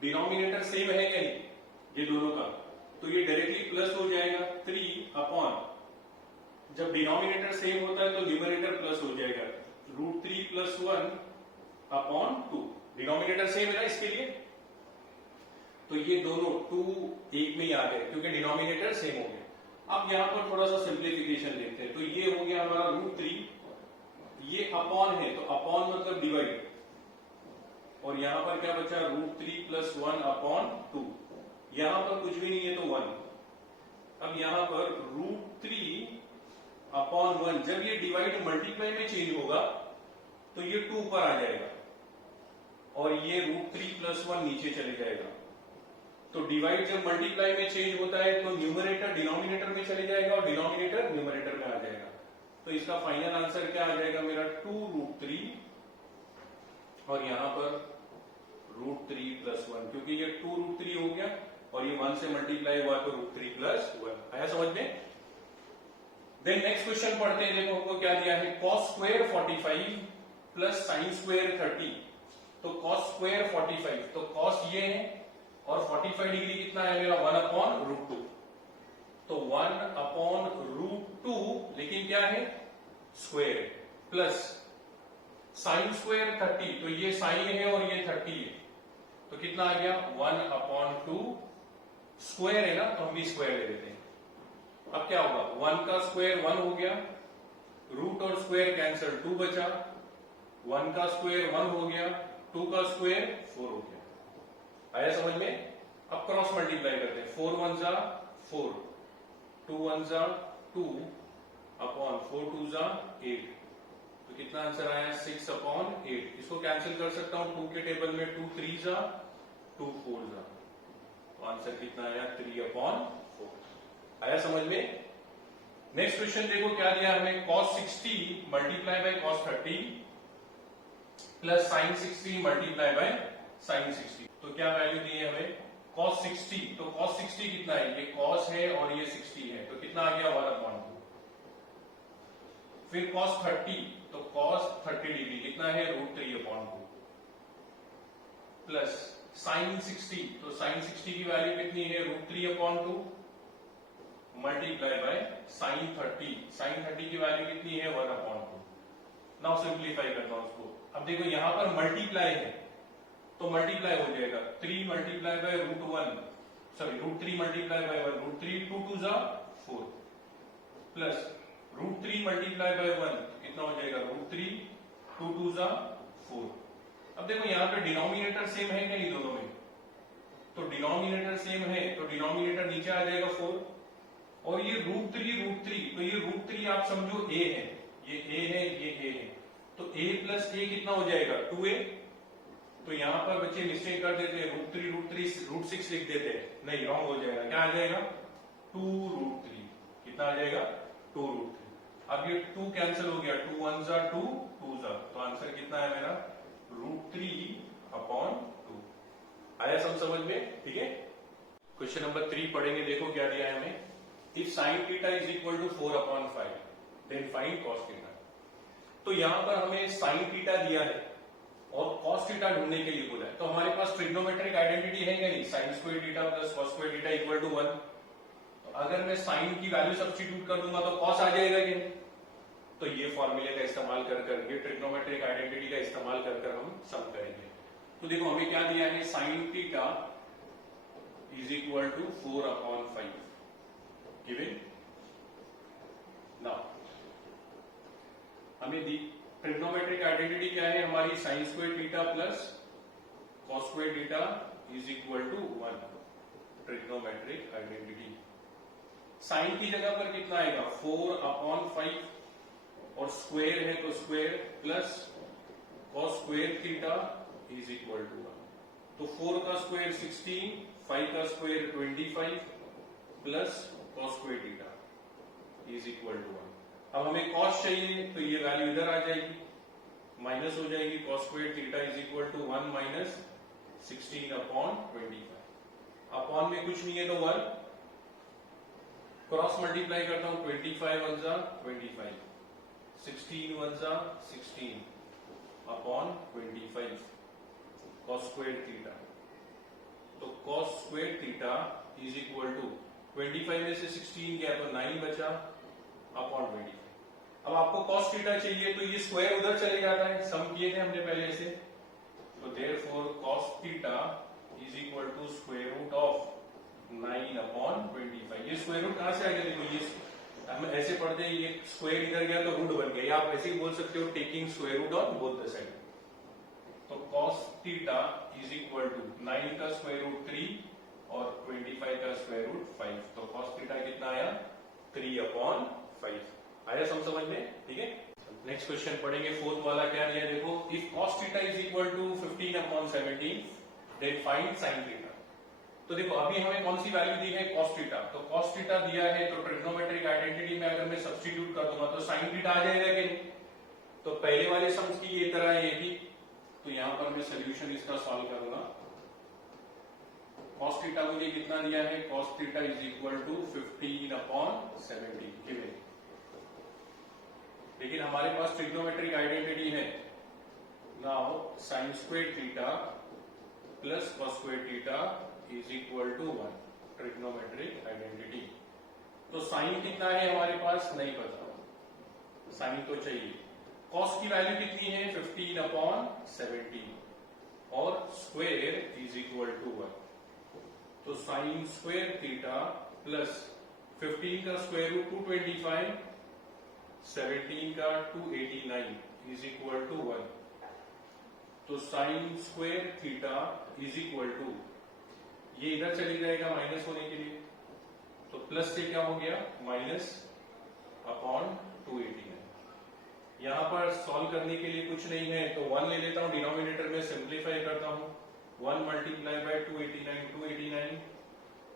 डिनोमिनेटर सेम है क्या नहीं ये दोनों का, तो ये डायरेक्टली प्लस हो जाएगा 3 अपॉन, जब डिनोमिनेटर सेम होता है तो न्यूमरेटर प्लस हो जाएगा √3 + 1/2। डिनोमिनेटर सेम है ना इसके लिए, तो ये दोनों 2 एक में ही आ गए क्योंकि डिनोमिनेटर सेम हो गए। अब यहां पर थोड़ा सा सिंप्लीफिकेशन देखते हैं। तो ये हो गया हमारा √3, ये अपॉन है तो अपॉन मतलब डिवाइड, और यहां पर क्या बचा √3 + 1/2। यहां पर कुछ भी नहीं है तो 1। अब यहां पर √3/1 जब ये डिवाइड मल्टीप्लाई में चेंज होगा तो ये 2 ऊपर आ जाएगा और ये √3 + 1 नीचे चले जाएगा। तो डिवाइड जब मल्टीप्लाई में चेंज होता है तो न्यूमरेटर डिनोमिनेटर में चले जाएगा और डिनोमिनेटर न्यूमरेटर में आ जाएगा। तो इसका फाइनल आंसर क्या आ जाएगा मेरा 2√3 और यहां पर √3 + 1, क्योंकि ये 2√3 हो गया और ये 1 से मल्टीप्लाई हुआ तो √3 + 1। आया समझ में? देन नेक्स्ट क्वेश्चन पढ़ते हैं। देखो हमको क्या दिया है, cos स्क्वायर 45 + sin स्क्वायर 30। तो cos स्क्वायर 45 तो cos ये है और 45 डिग्री कितना है मेरा 1/√2 तो 1/√2 लेकिन क्या है स्क्वायर प्लस sin स्क्वायर 30 तो ये sin है और ये 30 है तो कितना आ गया 1/2 स्क्वायर है ना तो हम भी स्क्वायर ले लेते हैं। अब क्या होगा 1 का स्क्वायर 1 हो गया, रूट और स्क्वायर कैंसिल 2 बचा, 1 का स्क्वायर 1 हो गया, 2 का स्क्वायर 4 हो गया। आया समझ में? अब क्रॉस मल्टीप्लाई करते हैं। 4 1 जा 4, 2 1 जा 2 अपॉन 4 2 जा 8 तो कितना आंसर आया 6/8। इसको कैंसिल कर सकता हूं 2 के टेबल में 2 3 जा 2 4 जा तो आंसर कितना आया 3/4। आया समझ में? नेक्स्ट क्वेश्चन देखो क्या दिया हमें, cos 60 multiply by cos 30 plus sin 60 multiply by sin 60। तो क्या वैल्यू दी है हमें cos 60 तो cos 60 कितना है, ये cos है और ये 60 है तो कितना आ गया 1/2। फिर cos 30 तो cos 30 डिग्री कितना है √3/2 प्लस sin 60 तो sin 60 की वैल्यू कितनी है √3/2 मल्टीप्लाई बाय sin 30 की वैल्यू कितनी है 1/2। नाउ सिंप्लीफाई करता हूं उसको। अब देखो यहां पर मल्टीप्लाई है तो मल्टीप्लाई हो जाएगा 3 multiply by √1 sorry √3 multiply by 1 √3 2 2 जा 4 प्लस √3 मल्टीप्लाई बाय 1 कितना हो जाएगा √3 2 2 जा 4। अब देखो यहां पे डिनोमिनेटर सेम है क्या नहीं दोनों में, तो डिनोमिनेटर सेम है तो डिनोमिनेटर नीचे आ जाएगा 4, और ये √3 तो ये √3 आप समझो a है, ये a है, ये a है, तो a प्लस a कितना हो जाएगा 2a। तो यहाँ पर बच्चे मिस्टेक कर देते हैं, √6 लिख देते हैं, नहीं रॉन्ग हो जाएगा, क्या आ जाएगा 2√3, कितना आ जाएगा 2√3। अब ये 2 कैंसिल हो गया, 2 1 जा 2 2 जा, तो आंसर कितना है मेरा √3/2। आया समझ में, ठीक है। क्वेश्चन नंबर 3 पढ़ेंगे, देखो क्या दिया है हमें। If sin theta is equal to 4/5 then find cos theta. तो यहां पर हमें sin थीटा दिया है और cos थीटा ढूंढने के लिए बोला है, तो हमारे पास ट्रिग्नोमेट्रिक आइडेंटिटी है या नहीं, sin square theta plus cos square theta equal to 1। तो अगर मैं sin की वैल्यू सब्स्टिट्यूट कर दूंगा तो cos आ जाएगा कि नहीं, तो ये फॉर्मूले का इस्तेमाल कर करके ट्रिग्नोमेट्रिक आइडेंटिटी का इस्तेमाल कर कर हम सम करेंगे। तो देखो हमें क्या दिया है, sin theta is equal to 4/5 given. Now हमें दी ट्रिग्नोमेट्रिक आइडेंटिटी क्या है हमारी, sin square theta plus cos square theta is equal to 1, trigonometric identity. sin की जगह पर कितना आएगा 4/5 और स्क्वायर है तो square plus cos square theta is equal to 1। तो 4 का स्क्वायर 16, 5 का square 25 plus cos square theta is equal to 1। अब हमें cos चाहिए तो ये वैल्यू इधर आ जाएगी, माइनस हो जाएगी, cos square theta is equal to 1 minus 16/25। Upon में कुछ नहीं है तो 1, क्रॉस मल्टीप्लाई करता हूं, 25 1 जा 25, 16 1 जा 16/25 cos स्क्वायर थीटा। तो cos square theta is equal to 25 में से 16 गया तो 9 बचा अपॉन 25। अब आपको cos थीटा चाहिए तो ये स्क्वायर उधर चले जाता है, सम किए थे हमने पहले से, तो therefore cos theta is equal to square root of 9/25। ये स्क्वायर रूट कहां से आ गया, देखो ये हम ऐसे पढ़ते हैं, ये स्क्वायर इधर गया तो रूट बन गया, आप ऐसे ही बोल सकते हो taking square root on both the side. तो cos थीटा इज इक्वल टू 9 का स्क्वायर रूट 3 और 25 का स्क्वायर रूट 5, तो cos थीटा कितना आया 3/5। आया समझ में, ठीक है। नेक्स्ट क्वेश्चन पढ़ेंगे, फोर्थ वाला क्या दिया देखो, if cos theta is equal to 15/17 then find sin theta. तो देखो अभी हमें कौन सी वैल्यू दी है cos थीटा, तो cos थीटा दिया है तो ट्रिग्नोमेट्रिक आइडेंटिटी में अगर मैं सब्स्टिट्यूट कर दूंगा तो sin थीटा आ जाएगा कि नहीं। तो पहले वाले सम्स की ये तरह ये भी, तो यहां पर मैं सोल्यूशन इसका सॉल्व करूंगा। cos थीटा मुझे कितना दिया है, cos theta is equal to 15/17 given. लेकिन हमारे पास ट्रिग्नोमेट्रिक आइडेंटिटी है, now sin square theta plus cos square theta is equal to 1, trigonometric identity. तो साइन कितना है हमारे पास नहीं पता, साइन तो चाहिए। cos की वैल्यू कितनी है 15/17 और स्क्वायर इज इक्वल टू 1, तो साइन स्क्वायर थीटा प्लस 15 का स्क्वायर रूट 225, 17 का 289 इज इक्वल टू 1, तो sine square theta is equal to, ये इधर चले जाएगा माइनस होने के लिए, तो प्लस से क्या हो गया माइनस अपॉन 289। यहां पर सॉल्व करने के लिए कुछ नहीं है तो 1 ले लेता हूं, डिनोमिनेटर में सिंप्लीफाई करता हूं, 1 multiply by 289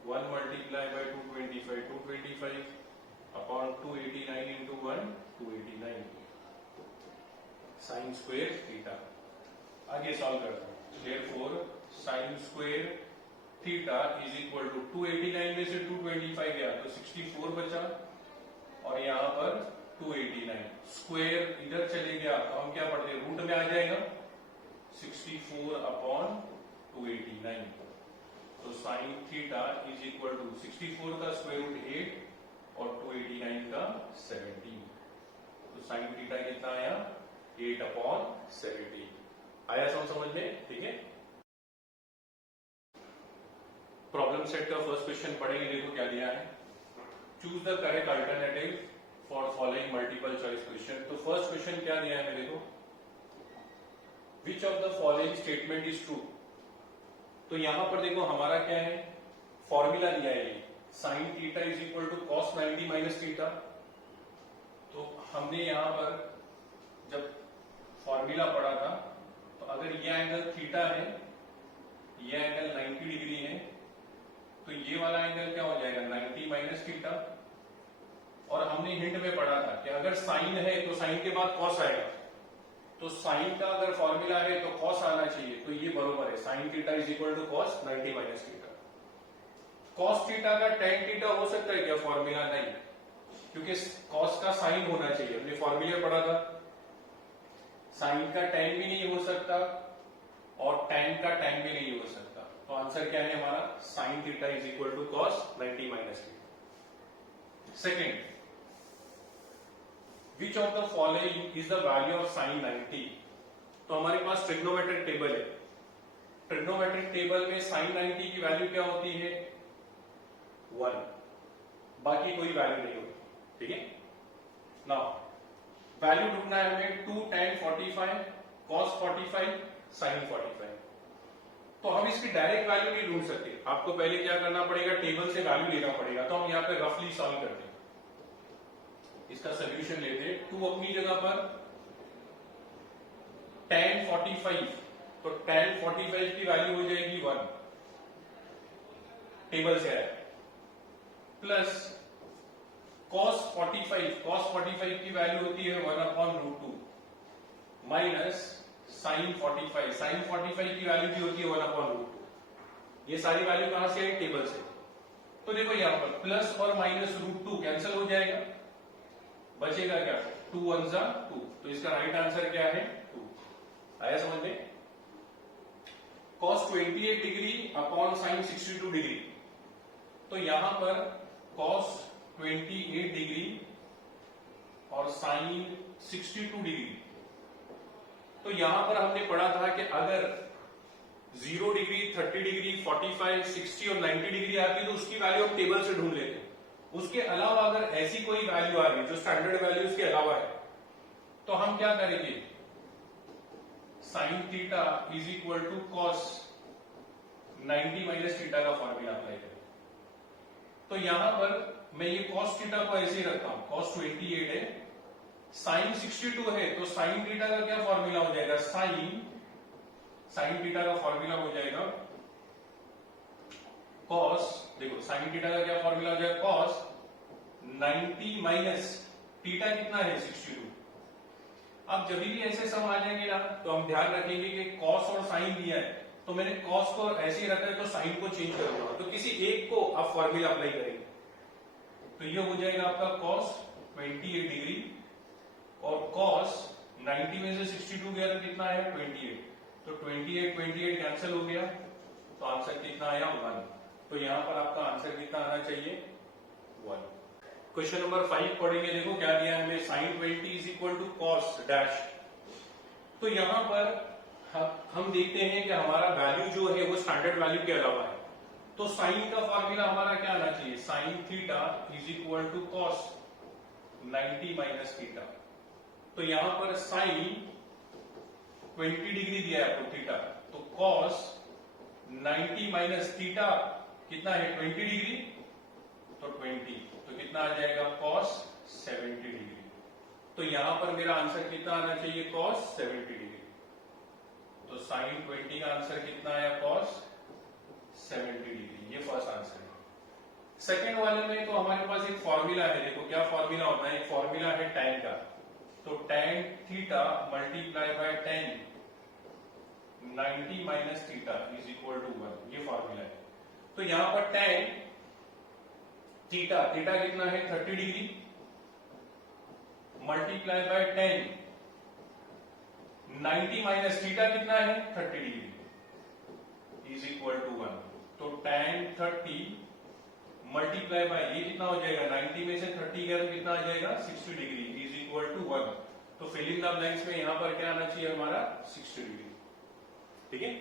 1 multiply by 225 upon 289 into 1 289 sine square theta. आगे सॉल्व करता हूं, therefore sine square theta is equal to 289 में से 225 गया तो 64 बचा, और यहां पर 289 स्क्वायर इधर चले गया तो हम क्या पढ़ते हैं रूट में आ जाएगा 64/289, तो sine theta is equal to 64 का स्क्वायर रूट 8 और 289 का 17, तो साइन थीटा कितना आया 8/17। आया समझ में, ठीक है। प्रॉब्लम सेट का फर्स्ट क्वेश्चन पढ़ेंगे, देखो क्या दिया है, choose the correct alternative for following multiple choice question. तो फर्स्ट क्वेश्चन क्या दिया है देखो, विच of the following statement is true. तो यहां पर देखो हमारा क्या है, फॉर्मूला दिया है ये sine theta is equal to cos 90 minus theta. तो हमने यहां पर जब फॉर्मूला पढ़ा था, तो अगर ये एंगल थीटा है, ये एंगल 90 डिग्री है, तो ये वाला एंगल क्या हो जाएगा 90 माइनस थीटा। और हमने हिंट में पढ़ा था कि अगर साइन है तो साइन के बाद कॉस आएगा, तो साइन का अगर फॉर्मूला है तो कॉस आना चाहिए, तो ये बरोबर है sine theta is equal to cos 90 minus theta. Cos theta का टेन थीटा हो सकता है क्या फॉर्मूला? नहीं, क्योंकि कॉस का साइन होना चाहिए, हमने फॉर्मूला पढ़ा था। साइन का टेन भी नहीं हो सकता और टेन का टेन भी नहीं हो सकता, तो आंसर क्या है हमारा sine theta is equal to cos 90 minus theta. Second, which of the following is the value of sine 90? तो हमारे पास ट्रिग्नोमेट्रिक टेबल है, ट्रिग्नोमेट्रिक टेबल में साइन 90 की वैल्यू क्या होती है 1, बाकी कोई वैल्यू नहीं होती, ठीक है। नाउ वैल्यू ढूंढना है हमें 2 tan 45 cos 45 sin 45। तो हम इसकी डायरेक्ट वैल्यू नहीं ढूंढ सकते, आपको पहले क्या करना पड़ेगा, टेबल से वैल्यू लेना पड़ेगा। तो हम यहाँ पे रफली सॉल्व करते हैं, इसका सोल्यूशन लेते हैं। 2 अपनी जगह पर, tan 45, तो tan 45 की वैल्यू हो जाएगी 1, टेबल से आया, प्लस cos 45 की वैल्यू होती है 1/√2 माइनस sin 45 की वैल्यू भी होती है 1/√2। ये सारी वैल्यू कहां से है, टेबल से। तो देखो यहां पर प्लस और माइनस √2 कैंसिल हो जाएगा, बचेगा क्या 2 1 जा 2, तो इसका राइट आंसर क्या है 2। आया समझ में? cos 28 degree upon sin 62 degree, तो यहां पर cos 28 डिग्री और sin 62 डिग्री, तो यहां पर हमने पढ़ा था कि अगर 0 डिग्री 30 डिग्री 45 60 और 90 डिग्री आती है तो उसकी वैल्यू हम टेबल से ढूंढ लेते हैं। उसके अलावा अगर ऐसी कोई वैल्यू आ रही है जो स्टैंडर्ड वैल्यूज के अलावा है, तो हम क्या करेंगे, sine theta is equal to cos 90 minus theta का फॉर्मूला अप्लाई करें। तो यहां पर मैं ये कॉस थीटा को ऐसे ही रखता हूं, cos 28 है, साइन 62 है, तो साइन थीटा का क्या फॉर्मूला हो जाएगा, साइन थीटा का फॉर्मूला हो जाएगा cos, देखो साइन थीटा का क्या फॉर्मूला हो जाएगा cos 90 माइनस थीटा कितना है 62। अब जब भी ऐसे सम आ जाएंगे ना, तो हम ध्यान रखेंगे कि cos और साइन दिया है, तो मैंने cos को ऐसे ही रखा है, तो साइन को चेंज करूंगा, तो किसी एक को आप फॉर्मूला अप्लाई करेंगे, तो ये हो जाएगा आपका cos 28 डिग्री और cos 90 में से 62 गया तो कितना है 28, तो 28 कैंसिल हो गया, तो आंसर कितना आया 1। तो यहां पर आपका आंसर कितना आना चाहिए 1। क्वेश्चन नंबर 5 पढ़ेंगे, देखो क्या दिया है हमें, sine 20 is equal to cos dash. तो यहां पर हम देखते हैं कि हमारा वैल्यू जो है वो स्टैंडर्ड वैल्यू के अलावा है, तो साइन का फॉर्मूला हमारा क्या आना चाहिए, sine theta is equal to cos 90 minus theta. तो यहां पर साइन 20 डिग्री दिया है आपको थीटा, तो कॉस 90 माइनस थीटा कितना है 20 डिग्री, तो 20, तो कितना आ जाएगा cos 70 डिग्री। तो यहां पर मेरा आंसर कितना आना चाहिए cos 70 डिग्री, तो साइन 20 का आंसर कितना आया cos 70 डिग्री, ये फर्स्ट आंसर है। सेकेंड वाले में तो हमारे पास एक फॉर्मूला है, देखो क्या फॉर्मूला होता है, एक फॉर्मूला है tan का, तो tan theta multiply by tan 90 minus theta is equal to 1, ये फॉर्मूला है। तो यहां पर tan थीटा कितना है 30 degree multiply by tan 90 minus theta कितना है 30 डिग्री इज इक्वल टू 1, तो tan 30 मल्टीप्लाई बाय ये कितना हो जाएगा 90 में से 30 गया तो कितना आ जाएगा 60 डिग्री इज इक्वल टू 1। तो फिल इन द ब्लैंक्स में यहां पर क्या आना चाहिए हमारा 60 डिग्री, ठीक है।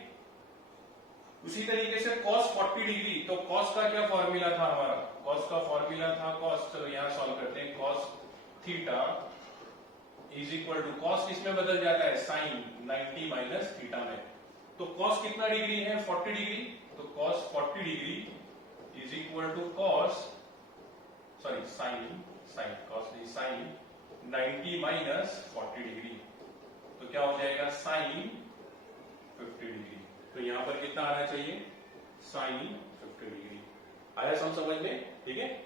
उसी तरीके से cos 40 डिग्री, तो cos का क्या फॉर्मूला था हमारा, cos का फॉर्मूला था cos, चलो यहां सॉल्व करते हैं, cos theta is equal to cos किसमें बदल जाता है sin 90 माइनस थीटा में, तो cos कितना डिग्री है? 40 डिग्री। तो cos 40 degree is equal to sin 90 minus 40 degree. तो क्या हो जाएगा? sin 50 degree. तो यहां पर कितना आना चाहिए? sin 50 degree. आया समझ में? ठीक है।